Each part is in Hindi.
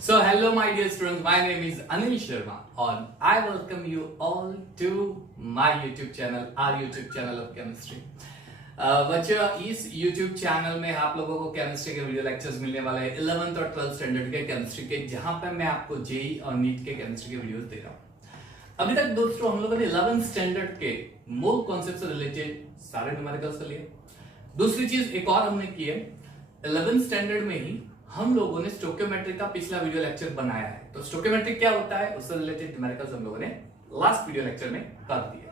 So hello my dear students, my name is Anil Sharma and I welcome you all to my YouTube channel, our YouTube channel of chemistry. बच्चों इस YouTube चैनल में आप लोगों को केमिस्ट्री के वीडियो लेक्चर्स मिलने वाले हैं 11th और 12th स्टैंडर्ड के केमिस्ट्री के, जहां पे मैं आपको जेई और नीट के केमिस्ट्री के वीडियोस दे रहा हूं। अभी तक दोस्तों हम लोगों ने 11th स्टैंडर्ड के मूल कॉन्सेप्ट से रिलेटेड सारे न्यूमेरिकल्स कर लिए। दूसरी चीज एक और हमने की है, 11th स्टैंडर्ड में ही हम लोगों ने स्टोकियोमेट्री का पिछला वीडियो लेक्चर बनाया है। तो स्टोकियोमेट्री क्या होता है उससे रिलेटेड न्यूमेरिकल्स हम लोगों ने लास्ट वीडियो लेक्चर में कर दिए।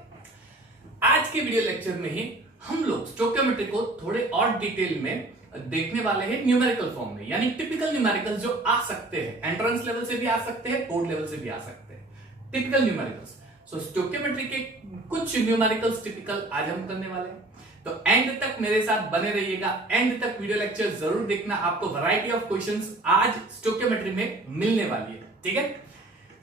आज के वीडियो लेक्चर में ही हम लोग स्टोकियोमेट्री को थोड़े और डिटेल में देखने वाले हैं न्यूमेरिकल फॉर्म में, यानी टिपिकल न्यूमेरिकल्स जो आ सकते हैं, एंट्रेंस लेवल से भी आ सकते हैं, बोर्ड लेवल से भी आ सकते हैं, टिपिकल न्यूमेरिकल्स। सो स्टोकियोमेट्री के कुछ न्यूमेरिकल्स टिपिकल आज हम करने वाले हैं, तो एंड तक मेरे साथ बने रहिएगा। एंड तक वीडियो लेक्चर जरूर देखना, आपको वैरायटी ऑफ क्वेश्चंस आज स्टोकियोमेट्री में मिलने वाली है, ठीक है।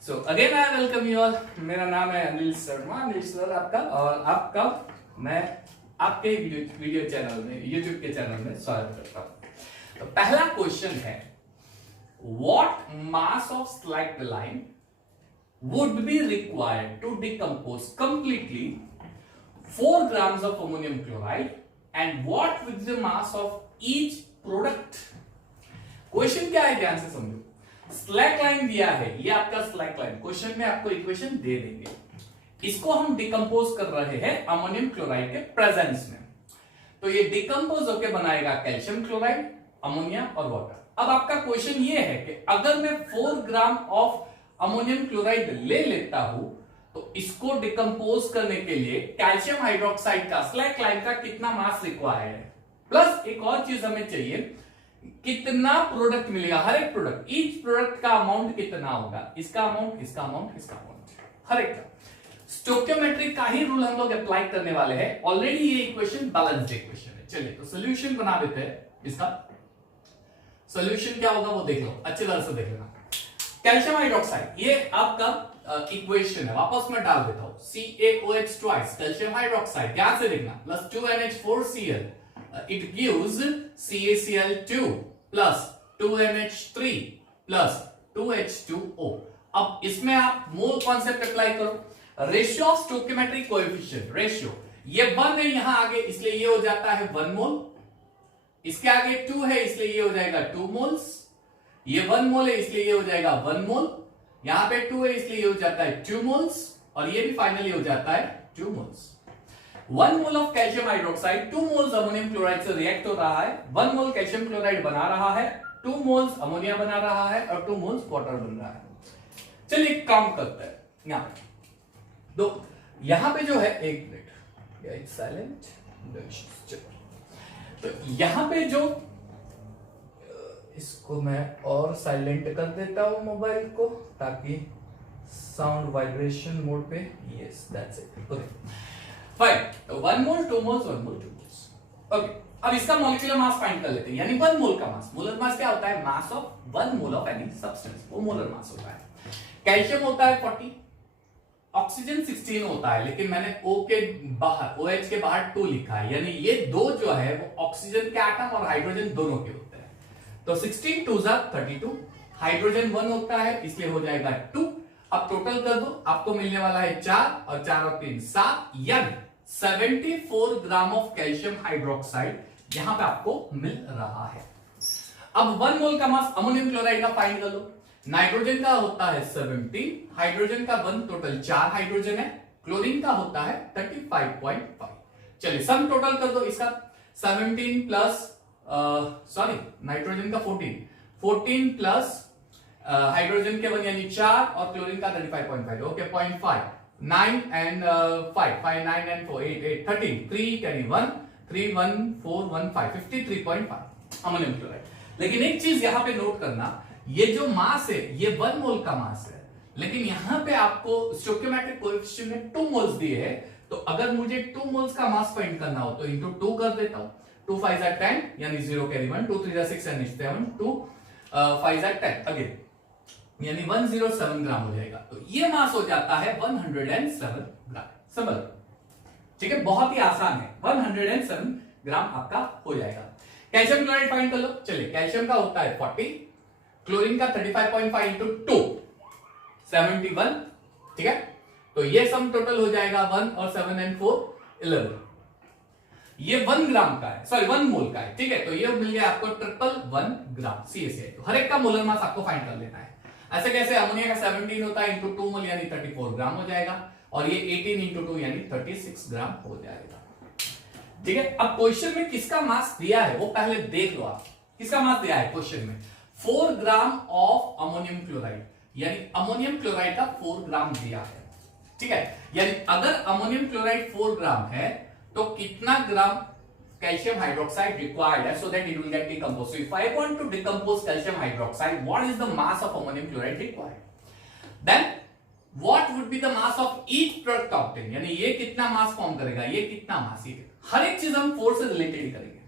So again I welcome you all. मेरा नाम है अनिल शर्मा, अनिल सर आपका, और आपका मैं आपके वीडियो चैनल में, यूट्यूब के चैनल में स्वागत करता हूं। तो पहला क्वेश्चन है, what mass of slaked line would be required to decompose completely 4 grams of ammonium chloride and what with the mass of each product? Question क्या है, ध्यान से समझो। स्लैक लाइन दिया है, ये आपका स्लैक लाइन, क्वेश्चन में आपको इक्वेशन दे देंगे, इसको हम डिकम्पोज कर रहे हैं अमोनियम क्लोराइड के प्रेजेंस में। तो ये डिकम्पोज होकर बनाएगा कैल्शियम क्लोराइड, अमोनिया और वाटर। अब आपका क्वेश्चन ये है कि अगर मैं 4 ग्राम ऑफ अमोनियम क्लोराइड ले लेता हूं तो इसको डिकम्पोज करने के लिए कैल्शियम हाइड्रोक्साइड का स्लैक लाइन का कितना मास रिक्वायर्ड है, प्लस एक और चीज हमें चाहिए, कितना प्रोडक्ट मिलेगा, हर एक प्रोडक्ट, ईच प्रोडक्ट का अमाउंट कितना होगा, इसका अमाउंट, इसका अमाउंट, इसका अमाउंट, हर एक का। स्टोकियोमेट्री का ही रूल हम लोग अप्लाई करने वाले हैं। ऑलरेडी ये इक्वेशन बैलेंस्ड इक्वेशन है। चलिए तो सोल्यूशन बना देते हैं। इसका सोल्यूशन क्या होगा वो देख लो, अच्छी तरह से देख लेना। कैल्शियम हाइड्रोक्साइड, ये आपका इक्वेशन है, वापस मैं डाल देता हूं, CaOH ट्वाइस कैल्शियम हाइड्रोक्साइड, ध्यान से देखना, plus 2NH4Cl, it gives CaCl2 plus 2NH3 plus 2H2O। अब इसमें आप मोल कॉन्सेप्ट अप्लाई करो, रेशियो ऑफ स्टोकियोमेट्रिक कोएफिशिएंट, रेशियो ये 1 है यहां आगे, इसलिए ये हो जाता है 1 मोल, इसके आगे 2 है इसलिए ये हो जाएगा 2 मोल्स, ये 1 मोल है इसलिए ये हो जाएगा 1 मोल, यहां पे 2 है इसलिए ये हो जाता है 2 मोल्स, और ये भी फाइनली हो जाता है 2 moles. 1 mole of calcium hydroxide 2 moles ammonium chloride से रिएक्ट हो रहा है, 1 मोल कैल्शियम क्लोराइड बना रहा है, 2 मोल्स अमोनिया बना रहा है और 2 मोल्स वाटर बन रहा है। चलिए काम करते हैं। यहां दो, यहां पे जो है, एक मिनट साइलेंट, तो यहां पे जो, इसको मैं और साइलेंट कर देता हूं मोबाइल को, ताकि साउंड वाइब्रेशन मोड पे, yes that's it, okay fine. तो 1 मोल 2 मोल्स 1 मोल 2 मोल्स, ओके। अब इसका मॉलिक्यूलर मास फाइंड कर लेते हैं, यानी 1 मोल का मास। मोलर मास क्या होता है, mass of 1 mole of any substance, वो मोलर मास होता है। कैल्शियम होता है 40, ऑक्सीजन 16 होता है, लेकिन मैंने O के बाहर, OH के बाहर 2 लिखा है, यानी ये दो जो है वो ऑक्सीजन के एटम और हाइड्रोजन दोनों के होते हैं। तो 16 2 32, हाइड्रोजन 1 होता है इसलिए हो जाएगा 2। अब टोटल कर दो, आपको मिलने वाला है 4 और 4 और 3 7, यानी 74 ग्राम ऑफ कैल्शियम हाइड्रोक्साइड यहां पे आपको मिल रहा है। अब 1 मोल का मास अमोनियम क्लोराइड का फाइंड कर लो। नाइट्रोजन का होता है 17, हाइड्रोजन का 1, टोटल 4 हाइड्रोजन है, क्लोरीन का होता है 35.5। चलिए सम टोटल कर दो इसका, 17 प्लस नाइट्रोजन का 14 प्लस हाइड्रोजन के 1 यानी 4 और क्लोरीन का 35.5, okay 0.5, 9 and 5 9 and 4 8 13, 3 carry 1 3 1 4 1 5 53.5 ammonium chloride. लेकिन एक चीज यहां पे नोट करना, ये जो मास है ये 1 मोल का मास है, लेकिन यहां पे आपको स्टोकियोमेट्रिक कोएफिशिएंट में 2 मोल्स दिए हैं, तो अगर मुझे 2 मोल्स का मास फाइंड करना हो तो इनटू 2 कर देता हूं, 2 5 are 10 यानी 0 carry 1, 2 3 are 6 and 7, 2 5 are 10 again, यानी 107 ग्राम हो जाएगा। तो ये मास हो जाता है 107 ग्राम, समझ, ठीक है, बहुत ही आसान है, 107 ग्राम आपका हो जाएगा। कैल्शियम क्लोराइड फाइंड कर लो। चलिए कैल्शियम का होता है 40, क्लोरीन का 35.5 इंटू 2 71, ठीक है। तो ये सम टोटल हो जाएगा 1 और 7 एंड 4 11। ये 1 ग्राम का है, सॉरी 1 मोल का है, ठीक है। तो ये मिल गया आपको 111 ग्राम CaCl2। तो हर एक का मोलर मास आपको फाइंड कर लेना है। ऐसे कैसे, अमोनिया का 17 होता है इंटू 2 मोल यानी 34 ग्राम हो जाएगा, और ये 18 इंटू 2 यानी 36 ग्राम हो जाएगा, ठीक है। अब क्वेश्चन में किसका मास दिया है वो पहले देख लो आप। किसका मास दिया है क्वेश्चन में? 4 ग्राम ऑफ अमोनियम क्लोराइड, यानी अमोनियम क्लोराइड का 4 ग्राम दिया है, ठीक है। यानी अगर अमोनियम क्लोराइड 4 ग्राम है तो कितना ग्राम कैल्शियम हाइड्रोक्साइड रिक्वायर्ड है, so that it will get decompose. So if I want to decompose calcium hydroxide, what is the mass of ammonium chloride required, then what would be the mass of each product obtain, यानी ये कितना मास फॉर्म करेगा, ये कितना मास, ये हर एक चीज हम 4 से रिलेटेड ही करेंगे।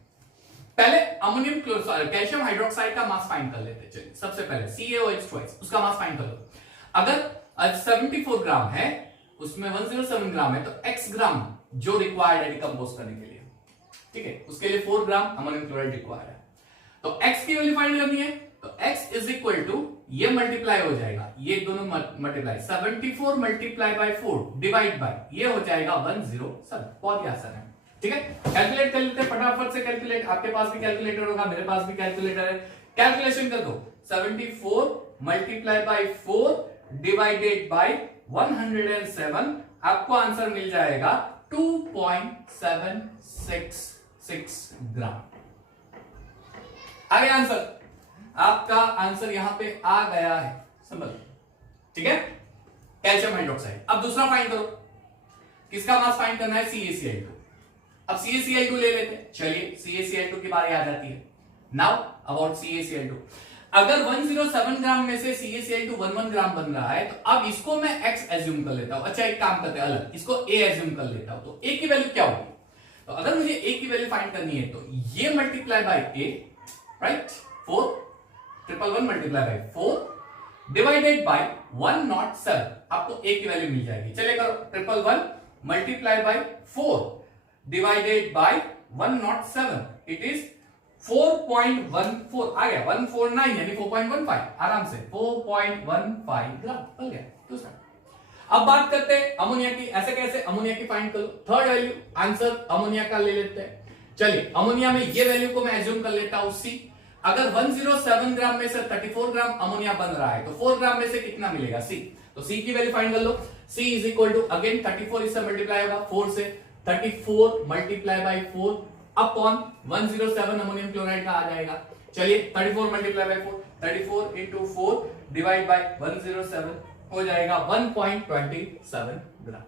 पहले अमोनियम कैल्शियम हाइड्रोक्साइड का मास फाइंड कर लेते हैं। चलिए सबसे पहले CaOH2 उसका मास फाइंड कर लो। अगर 74 ग्राम है, उसमें 107 ग्राम है, तो x ग्राम जो रिक्वायर्ड है डिकम्पोज करने के लिए, ठीक है, उसके लिए 4 ग्राम अमोनियम क्लोराइड रिक्वायर्ड है। तो x की वैल्यू फाइंड करनी है, तो x इज इक्वल टू, ये मल्टीप्लाई हो जाएगा, ये दोनों multiply, 74 multiply by 4 divide bye, ये हो जाएगा 107। बहुत ही आसान है, ठीक है। कैलकुलेट कर लेते हैं फटाफट से। कैलकुलेट, आपके पास भी कैलकुलेटर होगा, मेरे पास भी कैलकुलेटर है। कैलकुलेशन कर दो, 74 मल्टीप्लाई बाय 4 डिवाइडेड बाय 107, आपको आंसर मिल जाएगा 2.766 ग्राम। आ गया आंसर, आपका आंसर यहां पे आ गया है, समझ, ठीक है। Calcium hydroxide. अब दूसरा फाइंड करो, किसका मास फाइंड करना है, CaCl2। अब CaCl2 ले लेते हैं। चलिए CaCl2 की बारी आ जाती है। नाउ अबाउट CaCl2, अगर 107 ग्राम में से CaCl2 11 ग्राम बन रहा है, तो अब इसको मैं x एज्यूम कर लेता हूं। अच्छा एक काम करते हैं अलग, इसको a एज्यूम कर लेता हूं। तो a की वैल्यू क्या होगी, तो अगर मुझे a की वैल्यू फाइंड करनी है, तो ये multiply by a, right, 4 111 multiply by 4 divided by 107, आपको a की वैल्यू मिल जाएगी। चलिए करो, 111 multiply by 4 divided by 107, it is 4.14 आ गया, 149 यानी 4.15, आराम से 4.15 ग्राम हो गया। दूसरा, अब बात करते हैं अमोनिया की। ऐसे कैसे, अमोनिया की फाइंड करो। थर्ड वैल्यू आंसर अमोनिया का ले लेते हैं। चलिए अमोनिया में ये वैल्यू को मैं एज्यूम कर लेता हूं C। अगर 107 ग्राम में से 34 ग्राम अमोनिया बन रहा है, तो 4 ग्राम में से कितना मिलेगा, C। तो C की वैल्यू फाइंड कर लो। C is equal to, again 34 इससे मल्टीप्लाई होगा 4 से, 34 multiply by 4 upon 107 ammonium chloride का आ जाएगा। चलिए 34 multiply by 4, 34 into 4 divide by 107 हो जाएगा 1.27 ग्राम।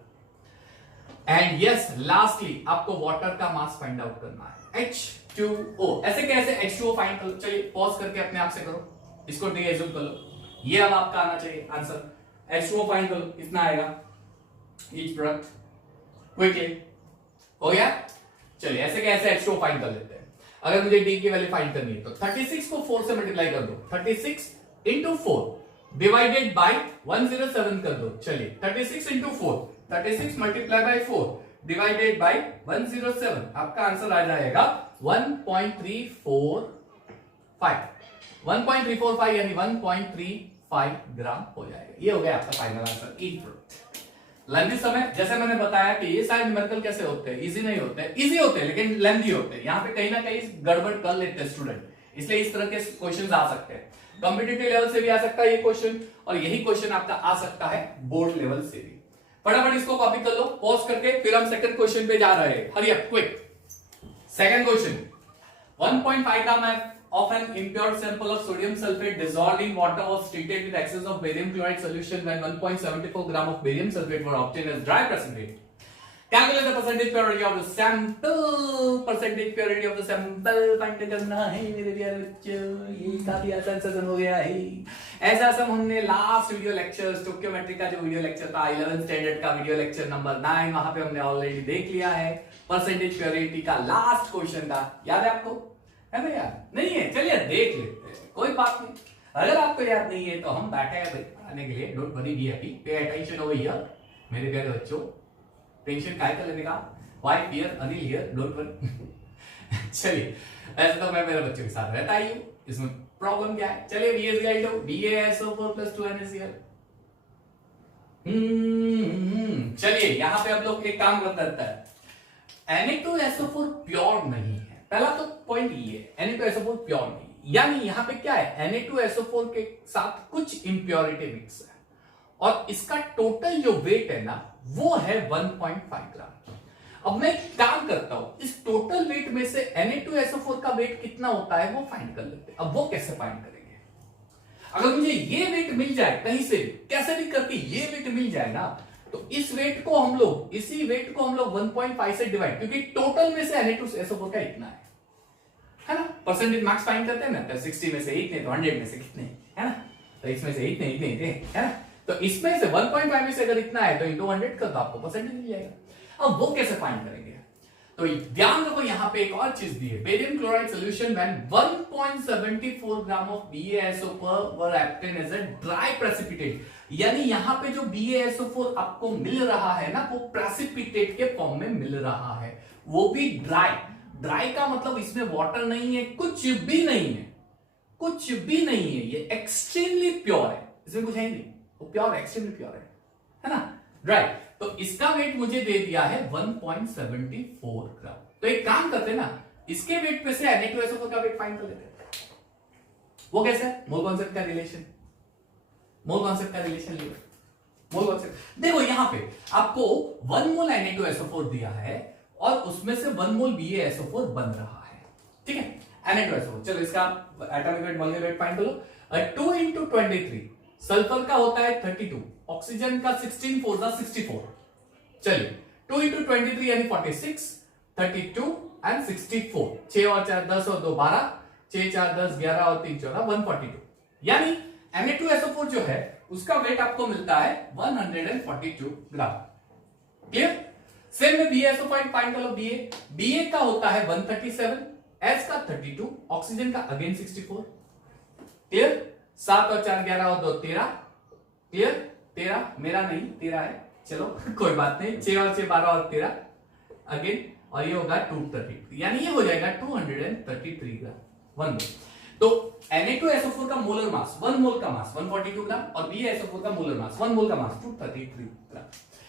एंड यस, लास्टली आपको वाटर का मास फाइंड आउट करना है, H2O। ऐसे कैसे H2O फाइंड करो, चलिए पॉज करके अपने आप से करो, इसको डी एज्यूम कर लो, ये अब आपका आना चाहिए आंसर। H2O फाइंड करो, कितना आएगा ईच प्रोडक्ट, क्विकली हो गया। चलिए ऐसे कैसे H2O फाइंड कर लेते हैं। अगर मुझे D की वैल्यू फाइंड करनी है, तो 36 को 4 से मल्टीप्लाई कर दो, 36 इंटू 4 डिवाइडेड बाय 107 कर दो। चलिए 36 into 4, 36 multiply by 4 divided by 107, आपका आंसर आ जाएगा 1.345 यानी 1.35 ग्राम हो जाएगा। ये हो गया आपका final answer each product. Lengthy समय, जैसे मैंने बताया कि ये सारे न्यूमेरिकल कैसे होते हैं, इजी नहीं होते हैं, इजी होते हैं लेकिन लेंथी होते हैं। यहाँ पे कहीं ना कहीं गड़बड़ कर लेते हैं स्टूडेंट, इसलिए इस तरह के क्वेश्चंस आ सकते हैं। कॉम्पिटिटिव लेवल से भी आ सकता है ये क्वेश्चन, और यही क्वेश्चन आपका आ सकता है बोर्ड लेवल से भी। फटाफट इसको कॉपी कर लो पॉज करके, फिर हम सेकंड क्वेश्चन पे जा रहे हैं। Hurry up quick. Second question, 1.5 gram of an impure sample of sodium sulfate dissolved in water was treated with excess of barium chloride solution when 1.74 gram of barium sulfate were obtained as dry precipitate. Calculate the percentage purity of the sample. Percentage purity of the sample find करना है मेरे प्यारे बच्चों, ये काफी आसान सेशन हो गया है। ऐसा सब हमने लास्ट वीडियो लेक्चर स्टोकियोमेट्री का जो वीडियो लेक्चर था 11th स्टैंडर्ड का वीडियो लेक्चर नंबर 9, वहां पे हमने ऑलरेडी देख लिया है परसेंटेज प्योरिटी का लास्ट क्वेश्चन था। याद है आपको, है ना यार? नहीं है, चलिए देख लेते हैं, कोई बात नहीं। अगर आपको याद नहीं है तो हम बैठे हैं आने के लिए। Don't worry, be happy, pay attention over here मेरे प्यारे बच्चों। टेंशन काय कर लेने का, why fear Anil here, don't worry. चलिए, ऐसे तो मैं मेरे बच्चों के साथ रहता ही हूँ, इसमें प्रॉब्लम क्या है? चलिए BaSeAl2 BaSO4 plus 2NaCl। चलिए यहां पे आप लोग एक काम कर सकते हैं, Na2SO4 प्योर नहीं है, पहला तो पॉइंट ये है, Na2SO4 प्योर नहीं, यानी यहां पे क्या है, Na2SO4 के साथ कुछ इंप्योरिटी मिक्स है और इसका टोटल जो वेट है ना वो है 1.5 ग्राम। अब मैं एक काम करता हूं, इस टोटल वेट में से Na2SO4 का वेट कितना होता है वो फाइंड कर लेते हैं। अब वो कैसे फाइंड करेंगे? अगर मुझे ये वेट मिल जाए कहीं से भी, कैसे भी करके ये वेट मिल जाए ना, तो इस वेट को हम लोग, इसी वेट को हम लोग 1.5 से डिवाइड, क्योंकि टोटल में से Na2SO4 का इतना है ना, परसेंटेज मार्क्स फाइंड करते हैं ना, तो 60 में से इतने, तो 100 में से कितने, है ना, तो इसमें से इतने इतने इतने, है ना, तो इसमें से 1.5 में से अगर इतना है तो इंटू 100 कर दो, आपको परसेंटेज मिल जाएगा। अब वो कैसे फाइंड करेंगे? तो ध्यान रखो, यहां पे एक और चीज दी है, barium chloride solution when 1.74 gram of BaSO4 were obtained as a dry precipitate, यानी यहां पे जो BaSO4 आपको मिल रहा है ना वो प्रेसिपिटेट के फॉर्म में मिल रहा है, वो भी ड्राई। ड्राई का मतलब इसमें वाटर नहीं है, कुछ भी नहीं है, कुछ भी नहीं है, ये एक्सट्रीमली प्योर है, इसमें कुछ है नहीं, वो प्योर है, एक्सट्रीमली प्योर है ना, ड्राई। तो इसका वेट मुझे दे दिया है 1.74 ग्राम। तो एक काम करते हैं ना, इसके वेट पे से Na2SO4 का वेट फाइंड कर लेते हैं। वो कैसे? मोल कॉन्सेप्ट का रिलेशन, मोल कॉन्सेप्ट का रिलेशन लियो, मोल कॉन्सेप्ट। देखो यहां पे आपको 1 मोल Na2SO4 दिया है और उसमें से 1 मोल BaSO4 बन रहा है, ठीक है, Na2SO4। चलो इसका atomic weight, molar weight find कर लो। 2 into 23, सल्फर का होता है 32, ऑक्सीजन का 16 4 64। चलिए 2 into 23 यानी 46, 32 एंड 64, 6 और 4 10 और 2 12, 6 4 10 11 और 3 14 142, यानी Na2SO4 जो है उसका वेट आपको मिलता है 142 ग्राम। क्लियर? सेम में BaSO5 फाइंड कर लो। Ba का होता है 137, S का 32, ऑक्सीजन का अगेन 64। क्लियर? 7 और 4 11 और 2 13। क्लियर? 13 मेरा नहीं, 13 है, चलो कोई बात नहीं। 6 और 6 12 और 13 अगेन, और ये होगा 233, यानी ये हो जाएगा 233 ग्राम 1 मोल। तो Na2SO4 का मोलर मास, 1 मोल का मास 142 ग्राम और BaSO4 का मोलर मास 1 मोल का मास 233 ग्राम।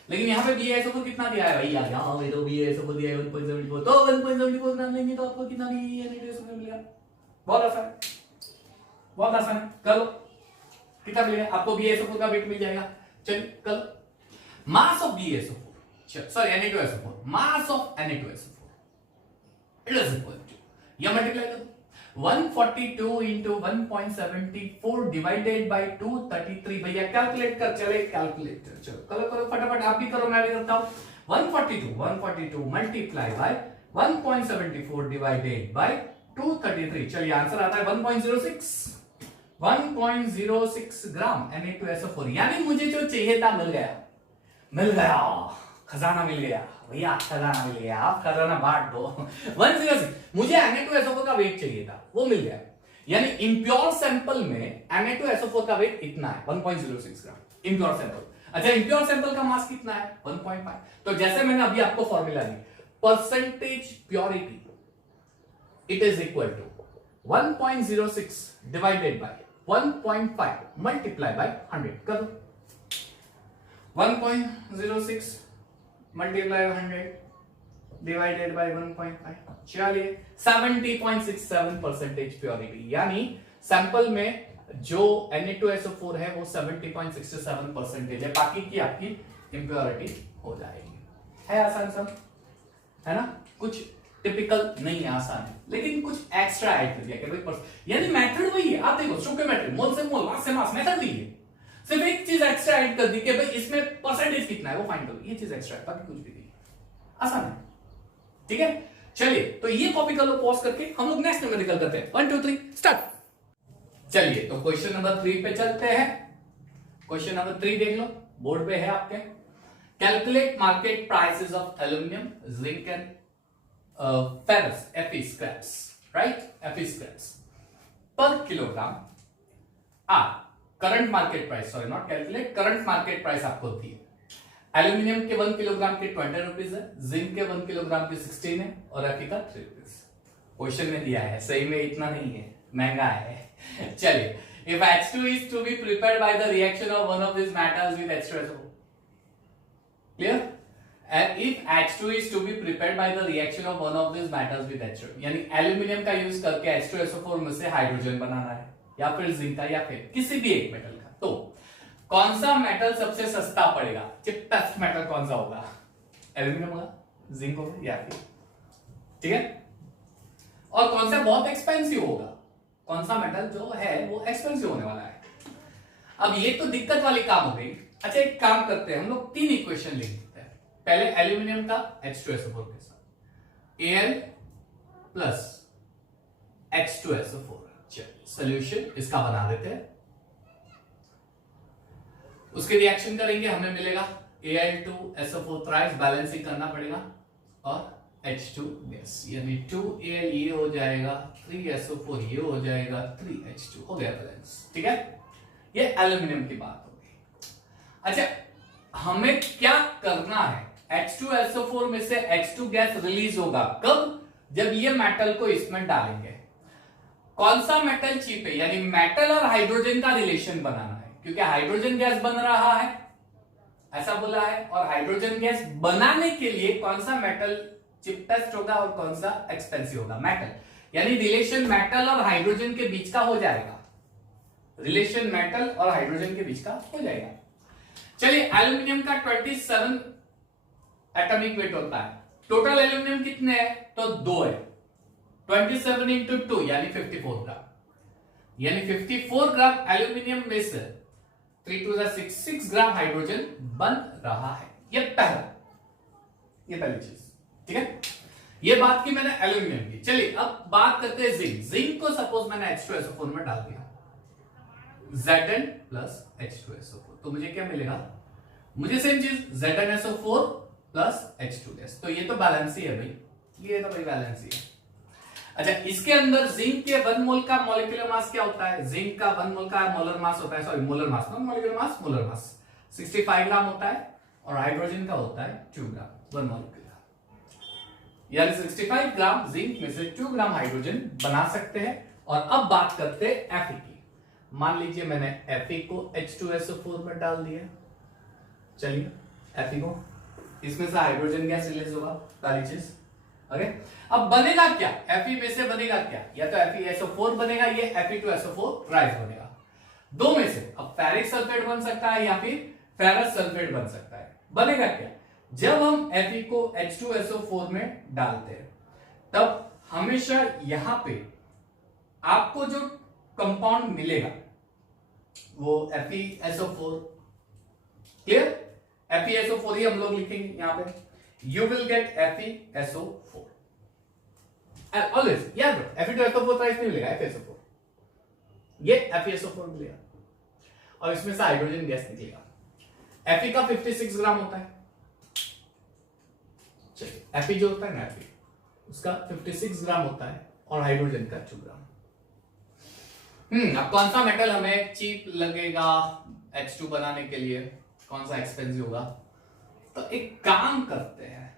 लेकिन यहाँ पे BaSO4 कितना दिया है भैया? यहाँ पे तो BaSO4 दिया है 1.74, तो 1.74 ग्राम लेंगे तो आपको कितना Na2SO4 मिलेगा? बहुत आसान, बहुत आसान, करो कितना मिलेगा आपको? BaSO4 का वेट मिल जाएगा। चलिए कल mass of BaSO4, sorry Na2SO4, mass of Na2SO4 it is equal to, या मल्टीप्लाई कर 142 into 1.74 डिवाइडेड बाय 233। भैया कैलकुलेट कर, चले कैलकुलेटर, चलो करो करो फटाफट, आप भी करो मैं भी करता हूं। 142 मल्टीप्लाई बाय 1.74 डिवाइडेड बाय 233, चलिए आंसर आता है 1.06 ग्राम Na2SO4, यानी मुझे जो चाहिए था मिल गया, मिल गया, खजाना मिल गया भैया, खजाना मिल गया, आप खजाना बांट दो। 106 मुझे Na2SO4 का वेट चाहिए था, वो मिल गया, यानी इम्प्योर सैंपल में Na2SO4 का वेट इतना है 1.06 ग्राम इम्प्योर सैंपल। अच्छा इम्प्योर सैंपल का मास कितना है? 1.5। तो जैसे मैंने अभी आपको फॉर्मूला दी, percentage purity it is equal to 1.06 divided by 1.5 multiply by 100 कर दो। 1.06 मल्टीप्लाई 100 डिवाइडेड बाय 1.5, चलिए 70.67% प्योरिटी, यानी सैंपल में जो Na2SO4 है वो 70.67% है, बाकी की आपकी इंप्योरिटी हो जाएगी। है आसान सब, है ना, कुछ टिपिकल नहीं है, आसान है, लेकिन कुछ एक्स्ट्रा ऐड कर दिया कि भाई, यानी मेथड वही है। आप देखो स्टोइकियोमेट्री, मोल से मोल, मास से मास, मेथड वही है, सिर्फ एक चीज एक्स्ट्रा ऐड कर दी कि भाई इसमें परसेंटेज कितना है वो फाइंड करो, ये चीज एक्स्ट्रा है, बाकी कुछ भी नहीं, आसान है, ठीक है। चलिए तो ये कॉपी कर लो पॉज करके, हम लोग नेक्स्ट न्यूमेरिकल करते हैं। 1 2 3 स्टार्ट। चलिए तो क्वेश्चन नंबर 3 पे चलते हैं। क्वेश्चन नंबर 3 देख लो, बोर्ड पे है आपके। Calculate market prices of aluminium, zinc and ferrous Fe scraps, right, Fe scraps per kilogram are. Current market price, sorry not calculate, current market price आपको दी है। एल्यूमिनियम के 1 किलोग्राम के 20 रुपीज है, जिंक के 1 किलोग्राम के 16 है और Fe का 3 रुपीज। क्वेश्चन में दिया है, सही में इतना नहीं है, महंगा है। चलिए, if H2 is to be prepared by the reaction of one of these metals with H2SO4, clear? And if H2 is to be prepared by the reaction of one of these metals with H2, यानी एल्यूमिनियम का यूज करके H2SO4 में से हाइड्रोजन बनाना है, या फिर जिंक का, या फिर किसी भी एक मेटल का, तो कौन सा मेटल सबसे सस्ता पड़ेगा? चीपेस्ट मेटल कौन सा होगा? एल्यूमिनियम होगा, जिंक होगा, या फिर, ठीक है? और कौन सा बहुत एक्सपेंसिव होगा? कौन सा मेटल जो है वो एक्सपेंसिव होने वाला है? अब ये तो दिक्कत वाली काम हो गई। अच्छा, एक काम करते हैं, हम लोग 3 इक्वेशन लिख देते हैं। पहले एल्यूमिनियम का H2SO4 के साथ Al प्लस H2SO4, चलिए सोल्यूशन इसका बना देते हैं। उसके रिएक्शन करेंगे, हमें मिलेगा Al2SO4 थ्राइस, बैलेंसिंग करना पड़ेगा, और H2 गैस, यानी 2Al ये हो जाएगा, 3SO4 ये हो जाएगा, 3H2 हो गया बैलेंस, ठीक है? ये एल्यूमिनियम की बात हो गई। अच्छा, हमें क्या करना है? H2SO4 में से H2 गैस रिलीज होगा कब? जब ये मेटल को इसमें डालेंगे। कौन सा मेटल चीप है? यानी मेटल और हाइड्रोजन का रिलेशन बनाना है, क्योंकि हाइड्रोजन गैस बन रहा है, ऐसा बोला है, और हाइड्रोजन गैस बनाने के लिए कौन सा मेटल चीपेस्ट होगा और कौन सा एक्सपेंसिव होगा? मेटल। यानी रिलेशन मेटल और हाइड्रोजन के बीच का हो जाएगा, रिलेशन मेटल और हाइड्रोजन के बीच का हो जाएगा। चलिए, एल्यूमिनियम का 27 एटॉमिक वेट होता है, टोटल एल्यूमिनियम कितने हैं? तो 2 है, 27 इंटू 2 यानी 54 ग्राम, यानी 54 ग्राम एल्यूमिनियम में से 3 to the 6 ग्राम हाइड्रोजन बन रहा है। ये पहली चीज, ठीक है? ये बात की मैंने एल्यूमिनियम की। चलिए, अब बात करते हैं जिंक। जिंक को सपोज मैंने H2SO4 में डाल दिया, Zn प्लस H2SO4, तो मुझे क्या मिलेगा? मुझे सेम चीज ZnSO4 प्लस H2 गैस, तो ये तो बैलेंस ही है भाई, ये तो भाई बैलेंस ही है। अच्छा, इसके अंदर जिंक के 1 मोल का मॉलिक्यूलर मास क्या होता है? जिंक का 1 मोल का मोलर मास होता है, sorry molar mass, not molecular mass, molar mass 65 ग्राम होता है, और हाइड्रोजन का होता है 2 ग्राम 1 मॉलिक्यूलर, यानी 65 ग्राम जिंक में से 2 ग्राम हाइड्रोजन बना सकते हैं। और अब बात करते हैं Fe की। मान लीजिए मैंने Fe को H2SO4 में डाल दिया, चलिए Fe को, इसमें से हाइड्रोजन गैस रिलीज होगा, पहली चीज। ओके, अब बनेगा क्या? Fe में से बनेगा क्या? या तो FeSO4 बनेगा, ये Fe2SO4 राइस बनेगा, दो में से। अब फेरिक सल्फेट बन सकता है या फिर फेरस सल्फेट बन सकता है। बनेगा क्या? जब हम Fe को H2SO4 में डालते हैं, तब हमेशा यहां पे आपको जो कंपाउंड मिलेगा वो FeSO4, क्लियर? FeSO4 ही हम लोग लिखेंगे यहां पे, you will get FeSO4 always. याद रखो, Fe2SO4 प्राइस नहीं मिलेगा, FeSO4, ये FeSO4 मिलेगा, और इसमें से हाइड्रोजन गैस निकलेगा। Fe का 56 ग्राम होता है, चलिए Fe जो होता है ना, Fe उसका 56 ग्राम होता है, और हाइड्रोजन का 2 ग्राम। अब कौन सा मेटल हमें चीप लगेगा H2 बनाने के लिए, कौन सा एक्सपेंसिव होगा? तो एक काम करते हैं,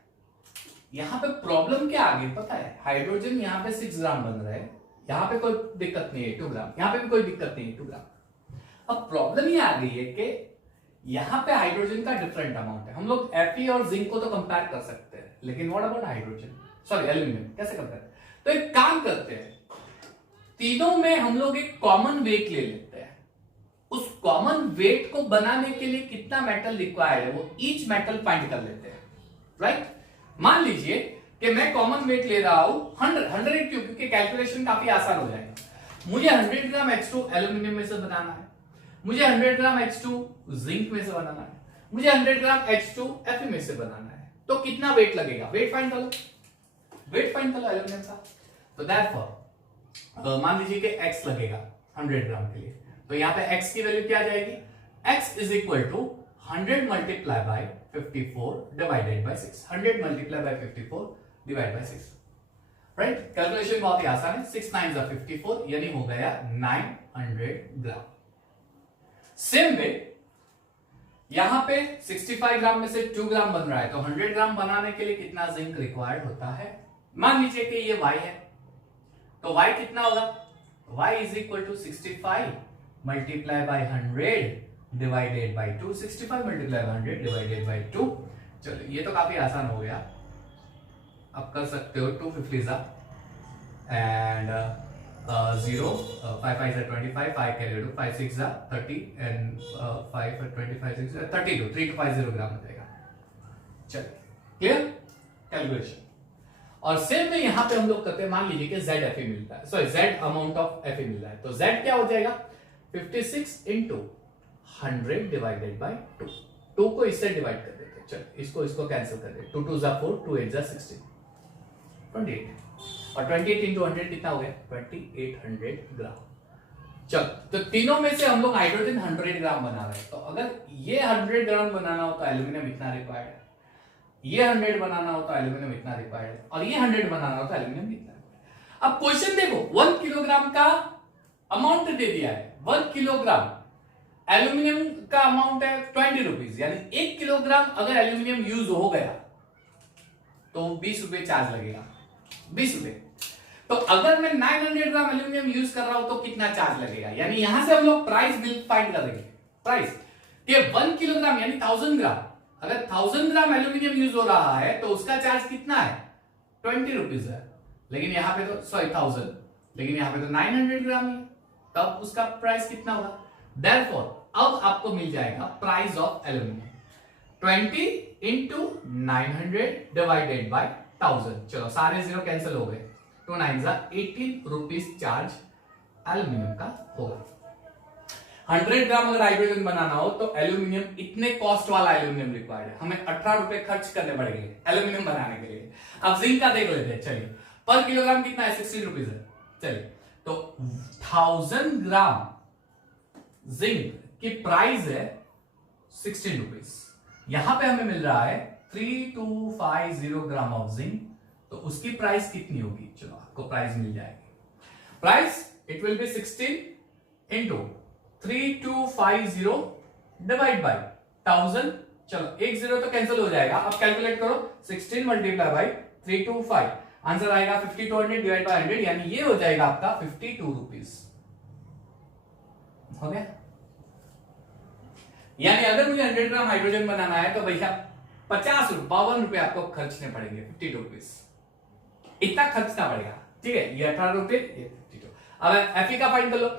यहां पे प्रॉब्लम क्या आ गई पता है? हाइड्रोजन यहां पे 6 ग्राम बन रहा है, यहां पे कोई दिक्कत नहीं है 2 ग्राम, यहां पे भी कोई दिक्कत नहीं है 2 ग्राम। अब प्रॉब्लम ये आ गई है कि यहां पे हाइड्रोजन का डिफरेंट अमाउंट है। हम लोग Fe और जिंक को तो कंपेयर कर सकते हैं, लेकिन what about hydrogen, sorry aluminium, कैसे कंपेयर? तो एक काम करते हैं, तीनों में हम लोग एक कॉमन वेट ले लेते हैं। उस कॉमन वेट को बनाने के लिए कितना मेटल रिक्वायर्ड है वो ईच मेटल फाइंड कर लेते हैं, राइट? मान लीजिए कि मैं कॉमन वेट ले रहा हूं 100 क्यों? क्योंकि कैलकुलेशन काफी आसान हो जाएगा। मुझे 100 ग्राम H2 एल्यूमिनियम में से बनाना है, मुझे 100 ग्राम H2 जिंक में से बनाना है, मुझे 100 ग्राम H2 Fe में से बनाना है। तो कितना वेट लगेगा? वेट फाइंड कर लो, वेट फाइंड कर लो एल्यूमिनियम का। तो देयरफॉर मान लीजिए कि x लगेगा 100 ग्राम के लिए, तो यहां पे x की वैल्यू क्या आ जाएगी? x is equal to 100 multiply by 54 divided by 6, 100 multiply by 54 divide by 6, right? Calculation बहुत ही आसान है, 6 9 जा 54, यानी हो गया 900 ग्राम। सेम वे यहां पे 65 ग्राम में से 2 ग्राम बन रहा है, तो 100 ग्राम बनाने के लिए कितना जिंक रिक्वायर्ड होता है? मान लीजिए कि ये y है, तो y कितना होगा? y is equal to 65 multiply by 100 divided by 2। 65 multiply by 100 divided by 2। चलो ये तो काफी आसान हो गया, अब कर सकते हो 250 and 0 5 5 is 25 5 carry 2 5 6 is 30 and 5 25 6 32 3250 ग्राम हो जाएगा। चलो क्लियर कैलकुलेशन। और सेम में यहां पे हम लोग करते हैं, मान लीजिए कि ZFE मिलता है, sorry Z amount of FE मिल रहा है, तो Z क्या हो जाएगा 56 इंटू 100 डिवाइडेड बाय 2। 2 को इससे डिवाइड कर देते हैं, चलो इसको कैंसिल कर देते, 2 2 जा 4 2 8 जा 16 28 और 28 इंटू 100 कितना हो गया 2800 ग्राम। चलो तो तीनों में से हम लोग हाइड्रोजन 100 ग्राम बना रहे हैं, तो अगर ये 100 ग्राम बनाना हो तो एल्यूमिनियम इतना रिक्वायर्ड है, ये 100 बनाना हो तो एल्यूमिनियम इतना रिक्वायर्ड है, और ये 100 बनाना हो तो एल्यूमिनियम इतना रिक्वायर्ड। अब क्वेश्चन देखो 1 किलोग्राम का अमाउंट दे दिया है, 1 किलोग्राम एल्यूमिनियम का अमाउंट है 20 रुपीज, यानी 1 किलोग्राम अगर एल्यूमिनियम यूज हो गया तो 20 रुपए चार्ज लगेगा, 20 रुपए। तो अगर मैं 900 ग्राम एल्यूमिनियम यूज कर रहा हूं तो कितना चार्ज लगेगा, यानी यहां से हम लोग प्राइस बिल फाइंड करेंगे। प्राइस के 1 किलोग्राम यानी 1000 ग्राम, अगर 1000 ग्राम एल्यूमिनियम यूज हो रहा है तो उसका चार्ज कितना है 20 रुपीज है, लेकिन यहां पे तो सॉरी 1000, लेकिन यहां पे तो 900 ग्राम है, तब उसका प्राइस कितना होगा। देयरफॉर अब आपको मिल जाएगा price of aluminium 20 into 900 divided by 1000। चलो सारे जीरो कैंसिल हो गए, 2 9 18 रुपीज चार्ज एल्यूमिनियम का होगा। 100 ग्राम अगर हाइड्रोजन बनाना हो तो एल्यूमिनियम इतने कॉस्ट वाला एल्यूमिनियम रिक्वायर्ड है, हमें 18 रुपए खर्च करने पड़ेंगे एल्यूमिनियम बनाने के लिए। अब जिंक का देख लेते हैं, चलिए पर किलोग्राम कितना है 16 रुपीज है। चलिए तो 1000 ग्राम जिंक की प्राइस है 16 रुपीज, यहां पे हमें मिल रहा है 3250 ग्राम ऑफ जिंक, तो उसकी प्राइस कितनी होगी, चलो आपको प्राइस मिल जाएगी। Price it will be 16 into 3250 divide by 1000। चलो एक जीरो तो कैंसिल हो जाएगा, अब कैलकुलेट करो 16 मल्टीप्लाई बाय 325, आंसर आएगा 5200 डिवाइड बाय 100, यानी ये हो जाएगा आपका 52 रुपीज। हो गया, यानी अगर मुझे 100 ग्राम हाइड्रोजन बनाना है तो भैया 52 रुपए आपको खर्चने पड़ेंगे, 52 रुपीज इतना खर्चना पड़ेगा, ठीक है। ये 18 रुपए, ये 52। अब एफई का फाइंड कर लो,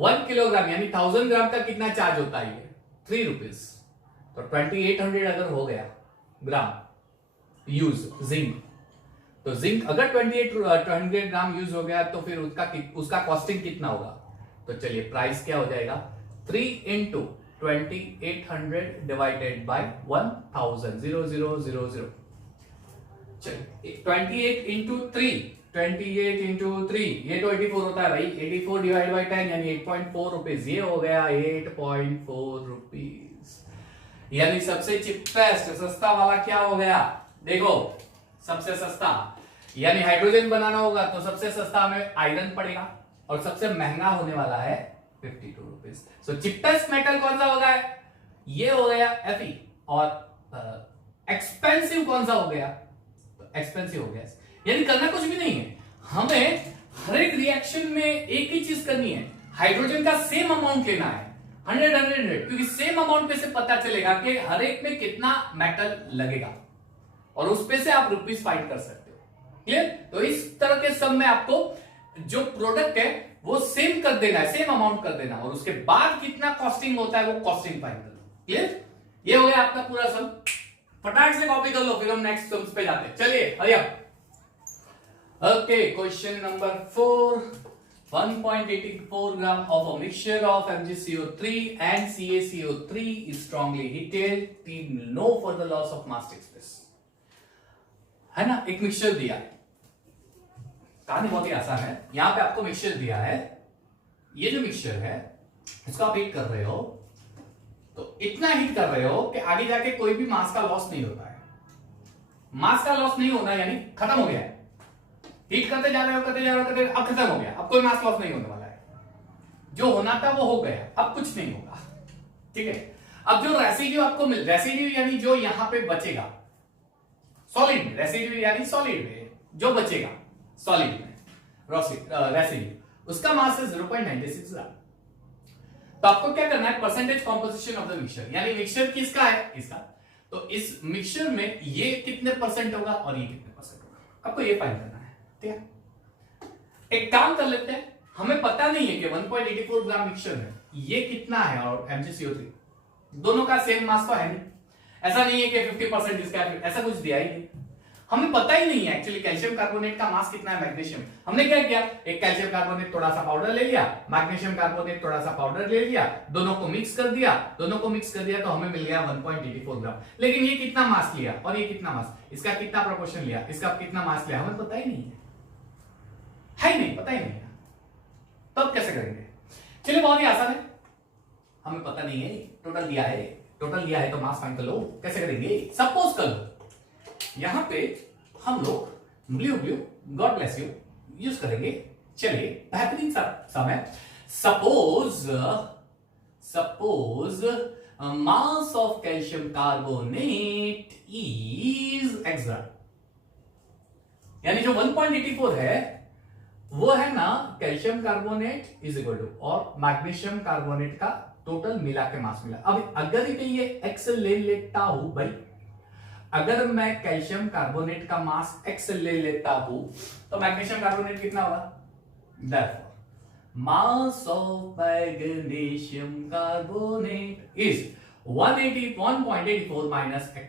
1 किलोग्राम यानी 1000 ग्राम का कितना चार्ज होता है, ये 3 रुपीज, तो 2800 अगर हो गया ग्राम यूज जिंक, तो जिंक अगर 2800 ग्राम यूज हो गया तो फिर उसका कॉस्टिंग कितना होगा, तो चलिए प्राइस क्या हो जाएगा 3 इंटू 2800 डिवाइडेड बाय 1000 0000। चलिए 28 इंटू 3 28 इंटू 3 ये तो 84 होता है भाई, 84 डिवाइड बाय 10 यानी 8.4 रुपीज, ये हो गया 8.4 रुपीज। यानी सबसे चीपेस्ट सस्ता वाला क्या हो गया, देखो सबसे सस्ता, यानी हाइड्रोजन बनाना होगा तो सबसे सस्ता हमें आयरन पड़ेगा और सबसे महंगा होने वाला है 52 रुपीज। सो चिपेस्ट मेटल कौन सा होगा, ये हो गया Fe, और एक्सपेंसिव कौन सा हो गया, तो एक्सपेंसिव हो गया। यानी करना कुछ भी नहीं है, हमें हर एक रिएक्शन में एक ही चीज करनी है, हाइड्रोजन का सेम अमाउंट लेना है 100, क्योंकि सेम अमाउंट में से पता चलेगा कि हर एक में कितना मेटल लगेगा और उस पे से आप रुपीस फाइंड कर सकते हो। क्लियर, तो इस तरह के सब में आपको जो प्रोडक्ट है वो सेम कर देना है, सेम अमाउंट कर देना, और उसके बाद कितना कॉस्टिंग होता है वो कॉस्टिंग फाइंड कर लो। क्लियर, ये हो गया आपका पूरा सम, फटाक से कॉपी कर लो, फिर हम नेक्स्ट सम्स पे जाते हैं। चलिए hurry up. Okay, question number 4, 1.84 gram of a mixture of MgCO3 and CaCO3 is strongly heated to no further loss of mass takes place। है ना, एक मिक्सचर दिया, कहानी बहुत ही आसान है। यहां पे आपको मिक्सचर दिया है, ये जो मिक्सचर है इसको आप हीट कर रहे हो, तो इतना हीट कर रहे हो कि आगे जाके कोई भी मास का लॉस नहीं होता है। मास का लॉस नहीं होना यानी खत्म हो गया है, हीट करते जा रहे हो करते जा रहे हो करते, अब खत्म हो गया, अब कोई मास लॉस नहीं होने वाला है, जो होना था वो हो गया, अब कुछ नहीं होगा। ठीक है, अब जो रेसिड्यू आपको मिल, रेसिड्यू यानी जो यहां पे बचेगा सॉलिड में, रेसिड्यू यानी सॉलिड में जो बचेगा सॉलिड में रेसिड्यू, उसका मास है 0.96 ग्राम। तो आपको क्या करना है, percentage composition of the mixture, यानी मिक्सचर किसका है, इसका। तो इस मिक्सचर में ये कितने परसेंट होगा और ये कितने परसेंट होगा, आपको ये फाइंड करना है। ठीक है, एक काम कर लेते हैं, हमें पता नहीं है कि 1.84 ग्राम मिक्सचर में ये कितना है और MgCO3 दोनों का सेम मास तो है नहीं। ऐसा नहीं है कि 50% इसका है, ऐसा कुछ दिया ही नहीं, हमें पता ही नहीं है एक्चुअली कैल्शियम कार्बोनेट का मास कितना है, मैग्नीशियम। हमने क्या किया, एक कैल्शियम कार्बोनेट थोड़ा सा पाउडर ले लिया, मैग्नीशियम कार्बोनेट थोड़ा सा पाउडर ले लिया, दोनों को मिक्स कर दिया, तो हमें मिल गया 1.84 ग्राम। लेकिन ये कितना मास लिया और ये कितना मास, इसका कितना प्रोपोर्शन लिया, इसका कितना मास लिया, हमें पता ही नहीं है नहीं, पता ही नहीं है। तो अब कैसे करेंगे, चलिए बहुत ही आसान है, हमें पता नहीं है, टोटल दिया है तो मास फाइंड कर लो। कैसे करेंगे, सपोज कर लो यहां पे हम लोग blue god bless you use करेंगे। चलिए बेहतरीन सा है, suppose mass of calcium carbonate is x gram, यानी जो 1.84 है वो है ना calcium carbonate is equal to और मैग्नीशियम कार्बोनेट का टोटल मिला के मास मिला। अब अगर ये x ले लेता हूं भाई, अगर मैं कैल्शियम कार्बोनेट का मास x ले लेता हूं तो मैग्नीशियम कार्बोनेट कितना होगा, therefore mass of magnesium carbonate is 1.84 minus x।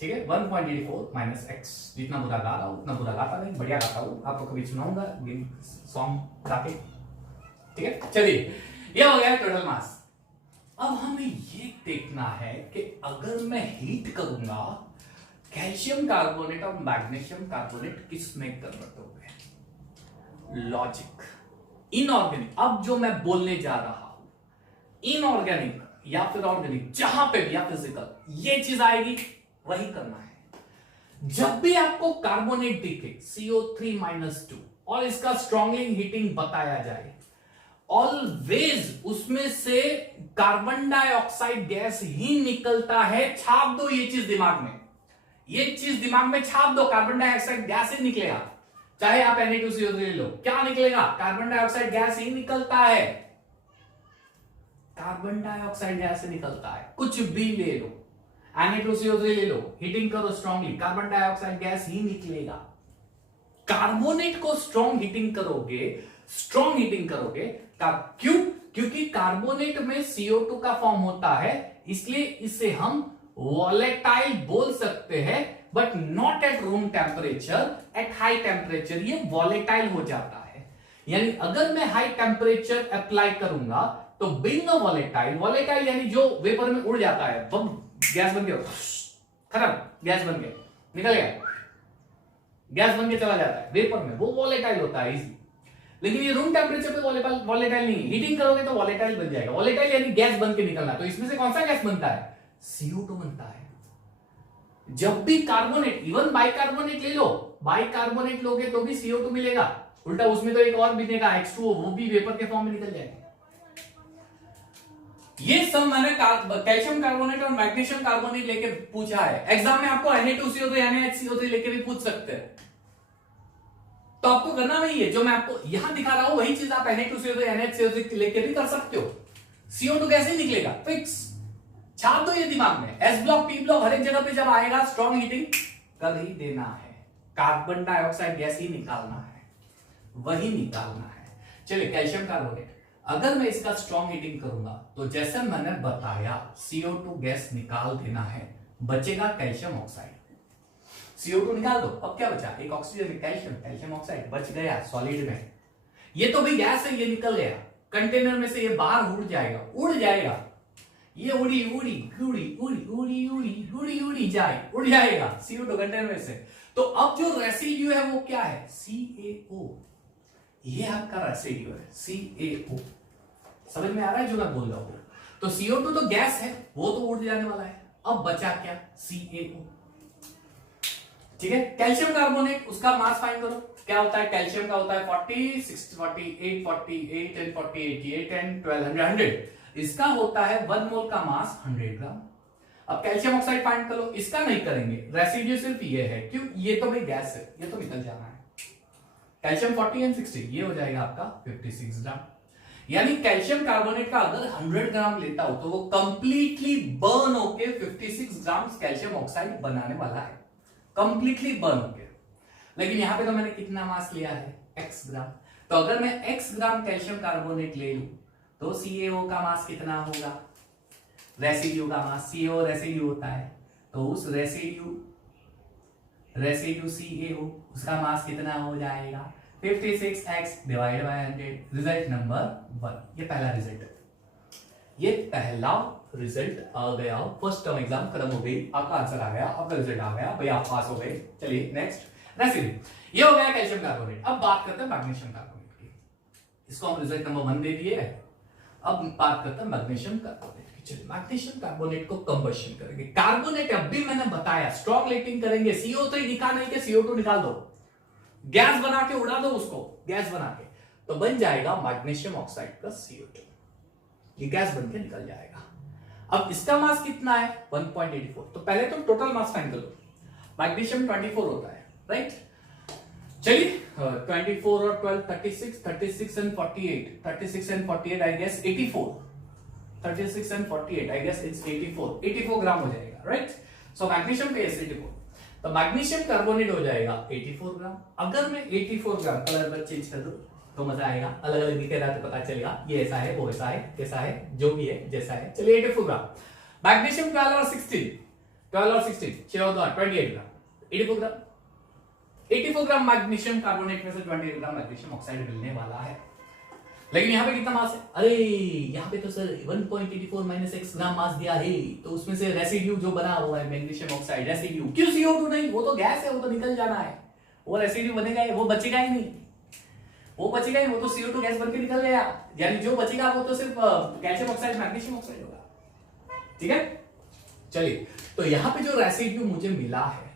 ठीक है, 1.84 माइनस x। जितना बुरा गा रहा हूं उतना बुरा गाता नहीं, बढ़िया गाता हूं, आपको कभी सुनाऊंगा सॉन्ग गा के। ठीक है, चलिए ये हो गया टोटल मास। अब हमें ये देखना है कि अगर मैं हीट करूंगा कैल्शियम कार्बोनेट और मैग्नीशियम कार्बोनेट किस में कन्वर्ट हो गए, लॉजिक इनऑर्गेनिक। अब जो मैं बोलने जा रहा हूं, इनऑर्गेनिक या फिर ऑर्गेनिक, जहां पे भी या फिजिकल ये चीज आएगी वही करना है। जब भी आपको कार्बोनेट दिखे CO3-2 और इसका स्ट्रॉन्गली हीटिंग बताया जाए, ऑलवेज उसमें से कार्बन डाइऑक्साइड गैस ही निकलता है। छाप दो ये चीज दिमाग में, ये चीज दिमाग में छाप दो, कार्बन डाइऑक्साइड गैस ही निकलेगा। चाहे आप Na2CO3 ले लो, क्या निकलेगा, कार्बन डाइऑक्साइड गैस ही निकलता है, कार्बन डाइऑक्साइड गैस से निकलता है। कुछ भी ले लो, Na2CO3 ले लो, हीटिंग करो स्ट्रॉन्गली, कार्बन डाइऑक्साइड गैस ही निकलेगा। कार्बोनेट को स्ट्रॉन्ग हीटिंग करोगे क्यों, क्योंकि कार्बोनेट में CO2 का फॉर्म होता है, इसलिए इसे हम वॉलेटाइल बोल सकते हैं, but not at room temperature, at high temperature ये वॉलेटाइल हो जाता है। यानी अगर मैं हाई टेम्परेचर अप्लाई करूंगा तो बीइंग अ वॉलेटाइल यानी जो वेपर में उड़ जाता है, बम गैस बन गया, खत्म, गैस बन गया, निकल गया, गैस बन के चला जाता है वेपर में, वो वॉलेटाइल होता है इजी। लेकिन ये रूम टेम्परेचर पे वॉलेटाइल नहीं, हीटिंग करोगे तो वॉलेटाइल बन जाएगा। वॉलेटाइल यानी गैस बन के निकलना। तो इसमें से कौन सा गैस बनता है, CO2 बनता है। जब भी कार्बोनेट, इवन बाइकार्बोनेट ले लो, बाइकार्बोनेट लोगे तो भी CO2 मिलेगा, उल्टा उसमें तो एक और मिलेगा H2O, वो भी वेपर के फॉर्म में निकल जाएगा। ये सब मैंने कैल्शियम कार्बोनेट और मैग्नीशियम कार्बोनेट लेके पूछा है। एग्जाम में आपको Na2CO3 NaHCO3 लेके भी पूछ सकते हैं। तो आपको करना वही है जो मैं आपको यहां दिखा रहा हूं, वही चीज आप Na2CO3 NaHCO3 लेके भी कर सकते हो। CO2 कैसे निकलेगा, फिक्स, छाप दो ये दिमाग में। S ब्लॉक, P ब्लॉक हर एक जगह पे जब आएगा स्ट्रॉन्ग हीटिंग कर ही देना है, कार्बन डाइऑक्साइड गैस ही निकालना है, वही निकालना है। चलिए कैल्शियम कार्बोनेट, अगर मैं इसका स्ट्रॉन्ग हीटिंग करूंगा तो जैसे मैंने बताया CO2 गैस निकाल देना है, बचेगा कैल्शियम ऑक्साइड। CO2 निकाल दो, अब क्या बचा, एक ऑक्सीजन, कैल्शियम ऑक्साइड बच गया सॉलिड में। ये तो भी गैस है, ये निकल गया कंटेनर में से, ये बाहर उड़ जाएगा, ये उड़ी जाएगा CO2 कंटेनर में से। तो अब जो रेसिड्यू है वो क्या है, CaO, ये आपका रेसिड्यू है CaO। समझ में आ रहा है जो मैं बोल रहा हूं। तो CO2 तो गैस है, वो तो उड़ जाने वाला है, अब बचा क्या, CaO। ठीक है, कैल्शियम कार्बोनेट, उसका मास फाइंड करो, क्या होता है, कैल्शियम का होता है 40, 60, 48, 48 एंड 48 एंड 1200। इसका होता है 1 मोल का मास 100 ग्राम। अब कैल्शियम ऑक्साइड फाइंड करो, इसका नहीं करेंगे, रेसिड्यू सिर्फ ये है, क्यों, ये तो भाई गैस है, ये तो निकल जाना है। कैल्शियम 40 एंड 60, ये हो जाएगा आपका 56 ग्राम। यानी कैल्शियम कार्बोनेट का अगर 100 ग्राम लेता हो तो वो कंप्लीटली बर्न होके 56 ग्राम कैल्शियम ऑक्साइड बनाने वाला है, कंप्लीटली बर्न होके। लेकिन यहां पे तो मैंने कितना मास लिया है, x ग्राम। तो अगर मैं x ग्राम कैल्शियम कार्बोनेट ले लूं तो CaO का मास कितना होगा, रेसिड्यू का मास, CaO रेसिड्यू होता है, तो उस रेसिड्यू CaO उसका मास कितना हो जाएगा 56x divide by 100, result number 1। ये पहला रिजल्ट है, ये पहला रिजल्ट आ गया। फर्स्ट टर्म एग्जाम खत्म हो गई, आपका आंसर आ गया, आपका रिजल्ट आ गया, भाई आप पास हो गए। चलिए नेक्स्ट रेसिड्यू, ये हो गया कैल्शियम कार्बोनेट। अब बात करते हैं मैग्नीशियम कार्बोनेट की, इसको हम रिजल्ट नंबर 1 दे दिए। अब बात करते हैं मैग्नीशियम कार्बोनेट की। चलिए मैग्नीशियम कार्बोनेट को कंबशन करेंगे। कार्बोनेट अभी मैंने बताया स्ट्रॉन्ग लिफ्टिंग करेंगे, CO3 दिखा नहीं के CO2 निकाल दो, गैस बना के उड़ा दो उसको, गैस बना के, तो बन जाएगा मैग्नीशियम ऑक्साइड का CO2, ये गैस बन के निकल जाएगा। अब इसका मास कितना है 1.84, तो पहले तो टोटल मास फाइंड कर लो। मैग्नीशियम 24 होता है, राइट। चलिए 24 और 12 36, 36 and 48, 36 and 48 I guess 84, 36 and 48 I guess it's 84 gram हो जाएगा, राइट। सो मैग्नीशियम पे 84, तो मैग्नीशियम कार्बोनेट हो जाएगा 84 ग्राम। अगर मैं 84 ग्राम कलर चेंज कर दूं तो मजा आएगा, अलग अलग दिखे रहा तो पता चलेगा ये ऐसा है, वो ऐसा है, कैसा है, जो भी है जैसा है। चलिए 84 ग्राम। मैग्नीशियम 12 और 16, 12 और 16 28 ग्राम, 84 ग्राम। 84 ग्राम मैग्नीशियम कार्बोनेट में से 28 ग्राम मैग्नीशियम ऑक्साइड मिलने वाला है। लेकिन यहाँ पे कितना मास है, अरे यहाँ पे तो सर 1.84 माइनस x ग्राम मास दिया है, तो उसमें से रेसिड्यू जो बना हुआ है मैग्नीशियम ऑक्साइड रेसिड्यू, क्यों CO2 नहीं, वो तो गैस है, वो तो निकल जाना है, वो रेसिड्यू बनेगा, वो बचेगा ही नहीं, वो बचेगा ही, वो तो CO2 गैस बन के निकल गया, यानी जो बचेगा वो तो सिर्फ कैल्शियम ऑक्साइड मैग्नीशियम ऑक्साइड होगा, ठीक है। चलिए तो यहाँ पे जो रेसिड्यू मुझे मिला है,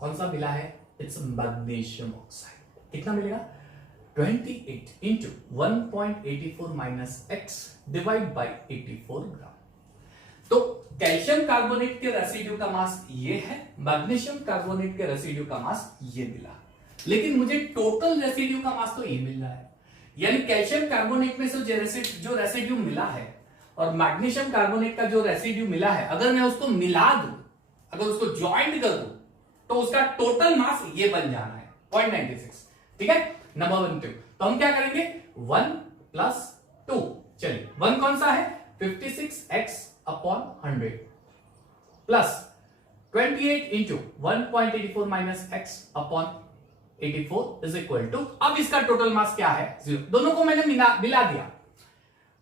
कौन सा मिला है, इट्स मैग्नीशियम ऑक्साइड। कितना मिलेगा 28 into 1.84 minus x divide by 84 ग्राम। तो कैल्शियम कार्बोनेट के रेसिड्यू का मास ये है, मैग्नीशियम कार्बोनेट के रेसिड्यू का मास ये मिला, लेकिन मुझे टोटल रेसिड्यू का मास तो ये मिल रहा है। यानी कैल्शियम कार्बोनेट में से जो रेसिड्यू मिला है और मैग्नीशियम कार्बोनेट का जो रेसिड्यू मिला है, अगर मैं उसको मिला दूं, अगर उसको ज्वाइंट कर दूं, तो उसका टोटल मास ये बन जाना है 0.96, ठीक है। नंबर 1 2, तो हम क्या करेंगे 1 प्लस 2, चलिए 1 कौन सा है 56x upon 100 plus 28 into 1.84 minus x upon 84 is equal to, अब इसका टोटल मास क्या है 0, दोनों को मैंने मिला दिया,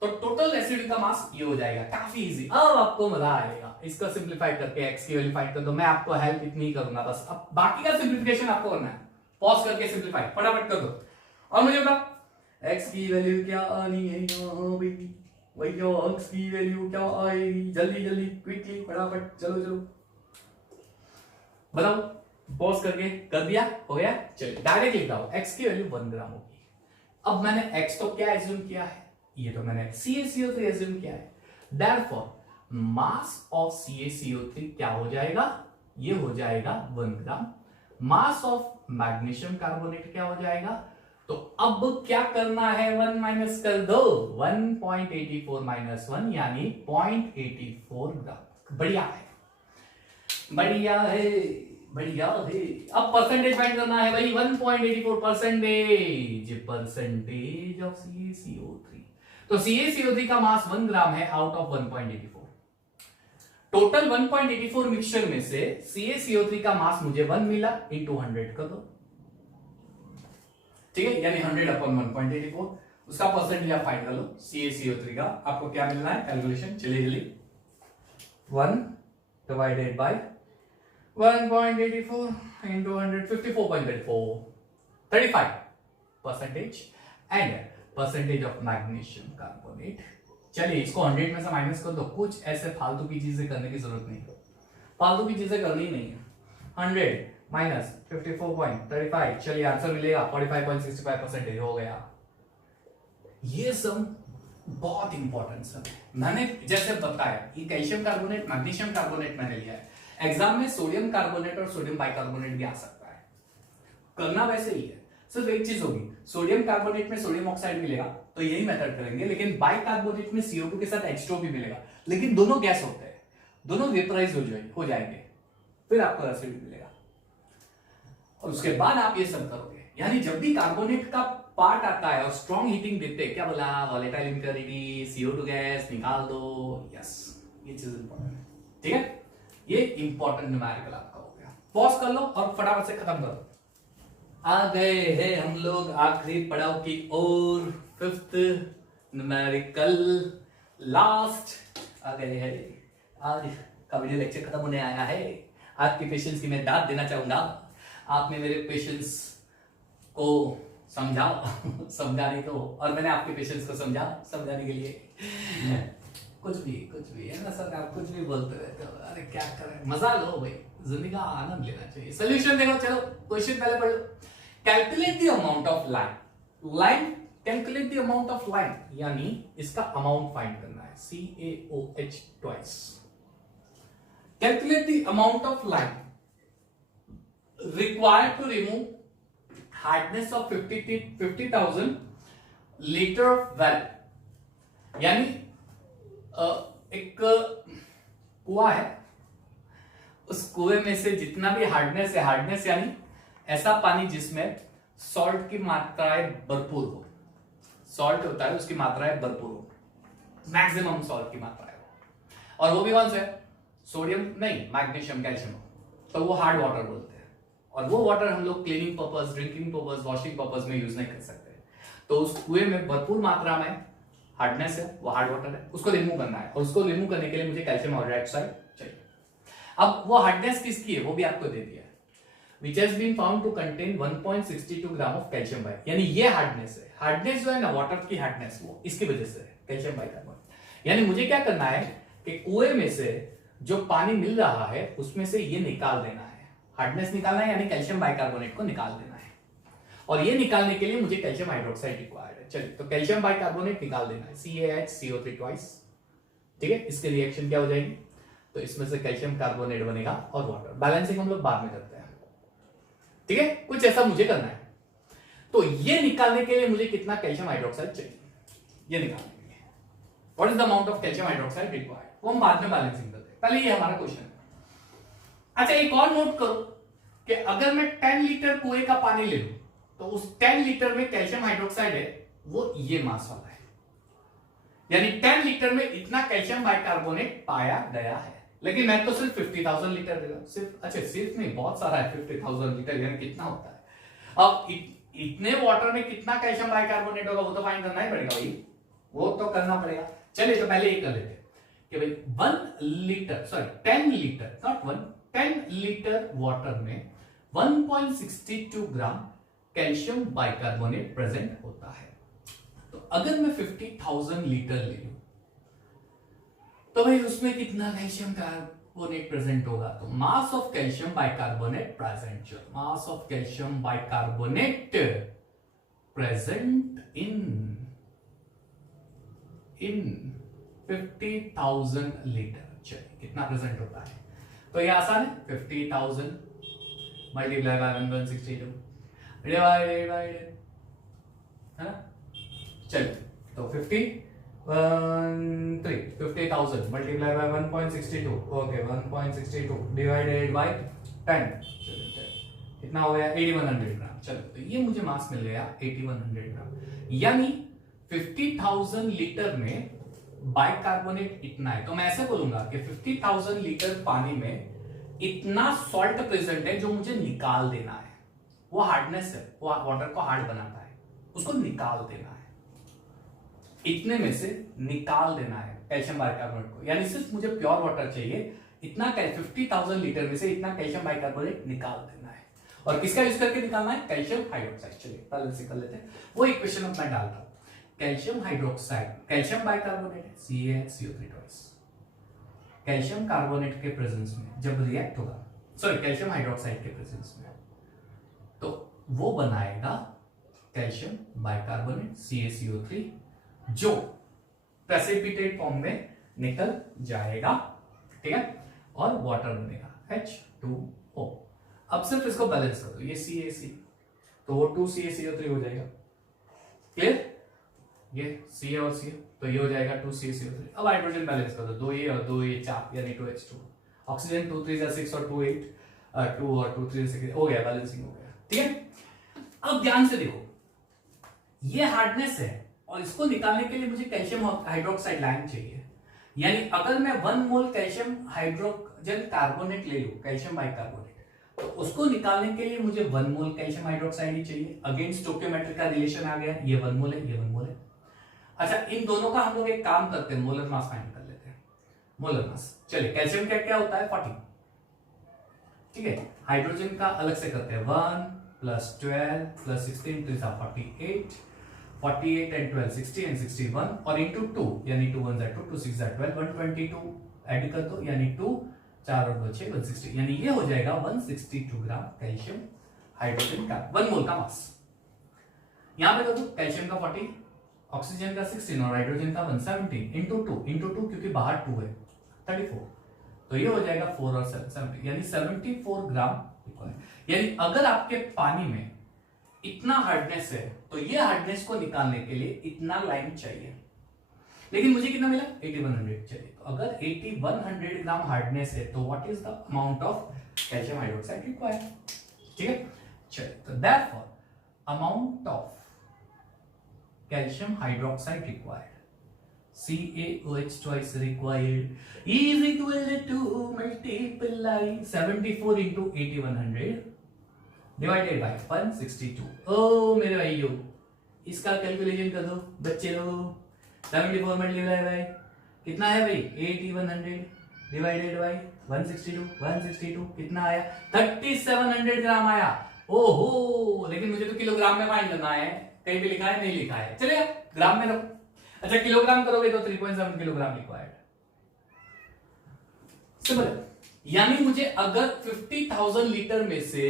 तो टोटल रेसिड्यू का मास ये हो जाएगा। काफी इजी, अब आपको मजा आएगा इसका सिंप्लीफाई करके, x की वैल्यू फाइंड कर दो। मैं आपको हेल्प इतनी ही करूंगा बस, अब बाकी का सिंप्लीफिकेशन आपको करना है, पॉज करके सिंप्लीफाई फटाफट कर दो। और मुझे बताओ x की वैल्यू क्या आनी है यहाँ बेटी, भैया x की वैल्यू क्या आएगी, जल्दी जल्दी क्विकली फटाफट, चलो चलो बताओ, पॉज करके कर दिया, हो गया। चलिए डायरेक्ट लिख रहा हूं, x की वैल्यू 1 ग्राम होगी। अब मैंने x तो क्या एज्यूम किया है, ये तो मैंने CaCO3 एज्यूम किया है, देयरफॉर मास ऑफ CaCO3 क्या हो जाएगा, ये हो जाएगा 1 ग्राम। मास ऑफ मैग्नीशियम कार्बोनेट क्या हो जाएगा, तो अब क्या करना है 1 माइनस कर दो, 1.84 माइनस 1 यानी 0.84 ग्राम। बढ़िया है, बढ़िया है, बढ़िया है। अब परसेंटेज फाइंड करना है भाई, 1.84 परसेंटेज ऑफ CaCO3। तो CaCO3 का मास 1 ग्राम है आउट ऑफ 1.84। टोटल 1.84 मिक्सचर में से CaCO3 का मास मुझे 1 मिला, इंटू 100 कर दो, ठीक है, यानी 100 अपॉन 1.84, उसका परसेंटेज आप फाइंड कर लो CaCO3 का, आपको क्या मिलना है कैलकुलेशन, चलिए जल्दी, 1 divided by 1.84 into 100, 54.34, 35% and percentage of magnesium carbonate. चलिए इसको 100 में से माइनस कर दो, कुछ ऐसे फालतू की चीजें करने की जरूरत नहीं है, फालतू की चीजें करनी नहीं है। 100 माइनस 54.35, चलिए आंसर मिलेगा 45.65% हो गया। ये सब बहुत इंपॉर्टेंट सब है, मैंने जैसे बताया ये कैल्शियम कार्बोनेट मैग्नीशियम कार्बोनेट मैंने लिया है, एग्जाम में सोडियम कार्बोनेट और सोडियम बाइकार्बोनेट भी आ सकता है, करना वैसे ही है। सिर्फ एक चीज होगी, सोडियम कार्बोनेट में सोडियम ऑक्साइड मिलेगा तो यही मेथड करेंगे, लेकिन बाइकार्बोनेट में CO2 के साथ H2O भी मिलेगा, लेकिन दोनों गैस होते हैं, दोनों वेपराइज हो जाएंगे, फिर आपको एसिड मिलेगा और उसके बाद आप ये सब करोगे। यानी जब भी कार्बोनेट का पार्ट आता है और स्ट्रॉन्ग हीटिंग देते हैं, क्या बोला, वॉलेटाइल इम्प्योरिटी, CO2 गैस निकाल दो, यस, ये चीज इंपॉर्टेंट है, ठीक है, ये इंपॉर्टेंट न्यूमेरिकल आपका हो गया। पॉज कर लो और फटाफट से खत्म करो। आ गए हैं हम लोग आखिरी पड़ाव की ओर, फिफ्थ न्यूमेरिकल, लास्ट आ गए हैं। आज का वीडियो लेक्चर खत्म होने आया है। आपकी पेशेंस की मैं दाद देना चाहूंगा, आपने मेरे पेशेंस को समझा समझाने को, और मैंने आपके पेशेंस को समझाने के लिए कुछ भी है ना सर, आप कुछ भी बोलते रहते हो, अरे क्या करें, मजा लो भाई, जिंदगी का आनंद लेना चाहिए। सोल्यूशन देखो, चलो क्वेश्चन पहले पढ़ लो। Calculate the amount of lime, calculate the amount of lime, यानी इसका अमाउंट फाइंड करना है, CaOH twice. Calculate the amount of lime required to remove hardness of 50,000 litre of well. यानी एक कुआं है, उस कुएं में से जितना भी हार्डनेस है, हार्डनेस यानी ऐसा पानी जिसमें सॉल्ट की मात्राएं भरपूर हो, सॉल्ट होता है उसकी मात्राएं भरपूर हो, मैक्सिमम सॉल्ट की मात्राएं हो, और वो भी कौन से, सोडियम नहीं, मैग्नीशियम, कैल्शियम, तो वो हार्ड वाटर बोलते हैं। और वो वाटर हम लोग cleaning purpose, drinking purpose, washing purpose में यूज नहीं कर सकते। तो उस कुएं में भरपूर मात्रा में हार्डनेस है, वो हार्ड वाटर है, उसको रिमूव करना है, और उसको रिमूव करने के लिए मुझे कैल्शियम हाइड्रोक्साइड चाहिए। अब वो हार्डनेस किसकी है वो भी आपको दे दिया है, which has been found to contain 1.62 gram of calcium bike, यानी ये हार्डनेस है, हार्डनेस जो है ना वाटर की हार्डनेस, वो इसकी वजह से है, कैल्शियम बाइकार्बोनेट। यानी मुझे क्या करना है कि कुएं में से जो पानी मिल रहा है उसमें से ये निकाल देना है, हार्डनेस निकालना है, यानी कैल्शियम बाइकार्बोनेट को निकाल देना है, और ये निकालने के लिए मुझे कैल्शियम हाइड्रोक्साइड रिक्वायर्ड है। चलिए, तो कैल्शियम बाइकार्बोनेट निकाल देना है, CaHCO3 ट्वाइस, ठीक है। इसकी रिएक्शन क्या हो जाएगी, तो इसमें से कैल्शियम कार्बोनेट बनेगा और वाटर, बैलेंसिंग हम लोग बाद में करते हैं, ठीक है, कुछ ऐसा मुझे करना है। तो ये निकालने के लिए मुझे कितना कैल्शियम हाइड्रोक्साइड चाहिए, ये निकालने के लिए what is the amount of calcium hydroxide required, वो हम बाद में बैलेंसिंग करते हैं, पहले ये हमारा क्वेश्चन है। अच्छा, एक और नोट करो कि अगर मैं 10 लीटर कुएं का पानी ले लूं तो उस 10 लीटर में कैल्शियम हाइड्रोक्साइड है वो ये मास वाला है, यानी 10 लीटर में इतना कैल्शियम बाइकार्बोनेट पाया गया है, लेकिन मैं तो सिर्फ 50,000 लीटर दे रहा हूं, सिर्फ, अच्छा सिर्फ नहीं, बहुत सारा है, 50,000 लीटर यानी कितना होता है। अब इतने वाटर में कितना कैल्शियम बाइकार्बोनेट होगा वो तो फाइंड करना ही पड़ेगा भाई, वो तो करना पड़ेगा। चलिए, तो पहले ये कर लेते हैं कि भाई 1 litre, sorry 10 litre, not 1, 10 litre water में 1.62 ग्राम कैल्शियम बाइकार्बोनेट प्रेजेंट होता है। तो अगर मैं 50,000 लीटर ले लूं तो भाई उसमें कितना कैल्शियम कार्बोनेट प्रेजेंट होगा, तो mass of calcium bicarbonate present, जो mass of calcium bicarbonate present in 50,000 litre, चलिए कितना प्रेजेंट होता है, तो ये आसान है, 50,000 मल्टीप्लाई बाय 1.62 डिवाइडेड बाय, है ना, चलिए, तो 50,000 multiply by 1.62, okay, 1.62 divided by 10, कितना हो गया, 8100 ग्राम। चलो, तो ये मुझे मास मिल गया 8100 ग्राम, यानी 50,000 लीटर में बाइकार्बोनेट इतना है। तो मैं ऐसे बोलूंगा कि 50,000 लीटर पानी में इतना सॉल्ट प्रेजेंट है जो मुझे निकाल देना है, वो हार्डनेस है, वो वाटर को हार्ड बनाता है, उसको निकाल देना है, इतने में से निकाल देना है कैल्शियम बाइकार्बोनेट को, यानी सिर्फ मुझे प्योर वाटर चाहिए, इतना 50,000 लीटर में से इतना कैल्शियम बाइकार्बोनेट निकाल देना है, और किसका यूज करके निकालना है, कैल्शियम हाइड्रोक्साइड। चलिए पहले से कर लेते हैं, वो इक्वेशन मैं डालता हूं, कैल्शियम हाइड्रोक्साइड, कैल्शियम बाइकार्बोनेट है, CaHCO3 ट्वाइस, कैल्शियम कार्बोनेट के प्रेजेंस में जब रिएक्ट होगा, सॉरी कैल्शियम हाइड्रोक्साइड के प्रेजेंस में, तो वो बनाएगा कैल्शियम बाइकार्बोनेट CaCO3, जो प्रेसिपिटेट फॉर्म में निकल जाएगा, ठीक है, और वाटर बनेगा H2O। अब सिर्फ इसको बैलेंस कर दो, ये CaC तो वो 2CaCO3 हो जाएगा। क्लियर? ये Ca और Ca, तो ये हो जाएगा 2CaCO3। अब हाइड्रोजन बैलेंस कर दो, 2A और 2A 4 यानी 2H2। ऑक्सीजन 2 3 6 और 2 8 2 और 2 3 6 हो गया, बैलेंसिंग हो गया। ठीक है, अब ध्यान से देखो, ये हार्डनेस है और इसको निकालने के लिए मुझे कैल्शियम हाइड्रोक्साइड लाइन चाहिए। यानी अगर मैं 1 मोल कैल्शियम हाइड्रोजन कार्बोनेट ले लूं, कैल्शियम बाइकार्बोनेट, तो उसको निकालने के लिए मुझे 1 मोल कैल्शियम हाइड्रोक्साइड ही चाहिए। अगेन स्टोइकियोमेट्रिक का रिलेशन आ गया, ये 1 मोल है, ये 1 मोल है। अच्छा, इन दोनों का हम लोग एक काम करते हैं, मोलर मास फाइंड कर लेते हैं। मोलर मास, चलिए कैल्शियम का क्या होता है 40, ठीक है। हाइड्रोजन का अलग से करते हैं, 1 + 12 + 16 तो 48, 48 and 12 60 and 61 और into 2 यानी 2 1 2 2 6 12 122 ऐड कर दो, यानी 2 4 और 2 6 160, यानी ये हो जाएगा 162 ग्राम कैल्शियम हाइड्रोजन का 1 मोल का मास। यहां पे देखो कैल्शियम का 40, ऑक्सीजन का 16 और हाइड्रोजन का 117 into 2 क्योंकि बाहर 2 है 34, तो ये हो जाएगा 4 और 7 यानी 74 ग्राम। यानी अगर आपके पानी में इतना हार्डनेस है तो ये हार्डनेस को निकालने के लिए इतना लाइन चाहिए, लेकिन मुझे कितना मिला 8100 चाहिए। तो अगर 8100 ग्राम हार्डनेस है तो what is the amount of calcium hydroxide required? ठीक है, चलिए, तो therefore amount of calcium hydroxide required, CaOH twice required, is equal to multiply 74 into 8100 divided by 162। ओ मेरे भाइयों, इसका कैलकुलेशन कर दो बच्चे लोग। 74 मल्टीप्लाई बाय कितना है भाई 8100 डिवाइडेड बाय 162 कितना आया 3700 ग्राम आया। ओहो, लेकिन मुझे तो किलोग्राम में फाइंड करना है, कहीं भी लिखा है नहीं लिखा है, चलिए ग्राम में रखो। अच्छा, किलोग्राम करोगे तो 3.7 किलोग्राम रिक्वायर्ड। सिंपल, यानी मुझे अगर 50,000 लीटर में से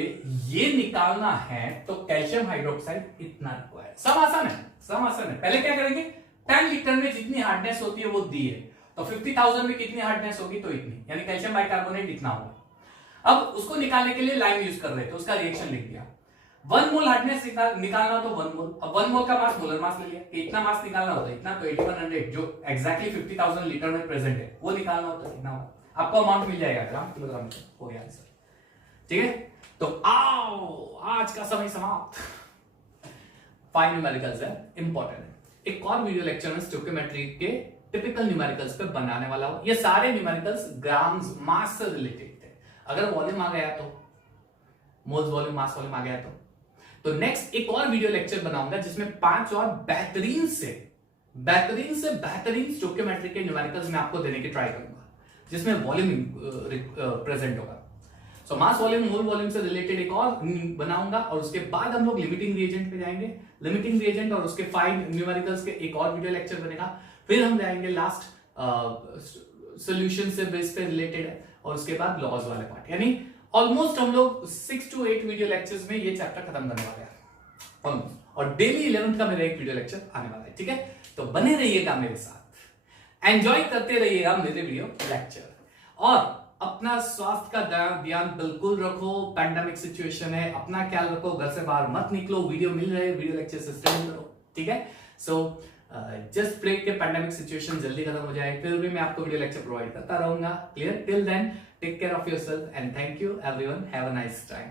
ये निकालना है तो कैल्शियम हाइड्रोक्साइड इतना रिक्वायर्ड। सब आसान है, सब आसान है। पहले क्या करेंगे, 10 लीटर में जितनी हार्डनेस होती है वो दी है, तो 50,000 में कितनी हार्डनेस होगी तो इतनी, यानी कैल्शियम बाइकार्बोनेट इतना होगा। अब उसको निकालने के लिए लाइन यूज कर रहे थे, उसका रिएक्शन लिख दिया। 1 मोल हार्डनेस निकालना तो 1 मोल, अब 1 मोल का मास मोलर मास ले लिया, इतना मास निकालना होता है इतना, तो 8100 जो एग्जैक्टली 50,000 लीटर में प्रेजेंट है वो निकालना होता है, कितना होगा आपको अमाउंट मिल जाएगा ग्राम किलोग्राम में, हो गया आंसर। ठीक है, तो आओ आज का समय समाप्त। 5 न्यूमेरिकल्स है, इंपॉर्टेंट है। एक और वीडियो लेक्चर में स्टोइकियोमेट्री के टिपिकल न्यूमेरिकल्स पे बनाने वाला हूं। ये सारे न्यूमेरिकल्स ग्राम्स मास से रिलेटेड थे। अगर वॉल्यूम आ गया तो मोल्स वॉल्यूम मास वॉल्यूम आ गया तो नेक्स्ट एक और वीडियो लेक्चर बनाऊंगा जिसमें 5 और बेहतरीन से बेहतरीन स्टोइकियोमेट्री के न्यूमेरिकल्स मैं आपको देने की ट्राई करूंगा, जिसमें वॉल्यूम प्रेजेंट होगा। सो मास वॉल्यूम मोल वॉल्यूम से रिलेटेड एक और बनाऊंगा, और उसके बाद हम लोग लिमिटिंग रिएजेंट पे जाएंगे। लिमिटिंग रिएजेंट और उसके 5 न्यूमेरिकल्स के एक और वीडियो लेक्चर बनेगा। फिर हम जाएंगे लास्ट सॉल्यूशन से बेस पे रिलेटेड है, और उसके बाद लॉज वाले पार्ट। यानी ऑलमोस्ट हम लोग 6 to 8 वीडियो लेक्चर्स में ये चैप्टर खत्म करने वाले हैं ऑलमोस्ट, और डेली 11th का मेरा एक वीडियो लेक्चर आने वाला है। ठीक है, तो बने रहिएगा मेरे साथ, एंजॉय करते रहिएगा मेरे वीडियो लेक्चर, और अपना स्वास्थ्य का ध्यान बिल्कुल रखो। पैंडेमिक सिचुएशन है, अपना ख्याल रखो, घर से बाहर मत निकलो, वीडियो मिल रहे वीडियो लेक्चर से स्टडी करो। ठीक है, सो जस्ट प्रे के पैंडेमिक सिचुएशन जल्दी खत्म हो जाए, फिर भी मैं आपको वीडियो लेक्चर प्रोवाइड करता रहूंगा। Clear? Till then take care of yourself and thank you everyone, have a nice time.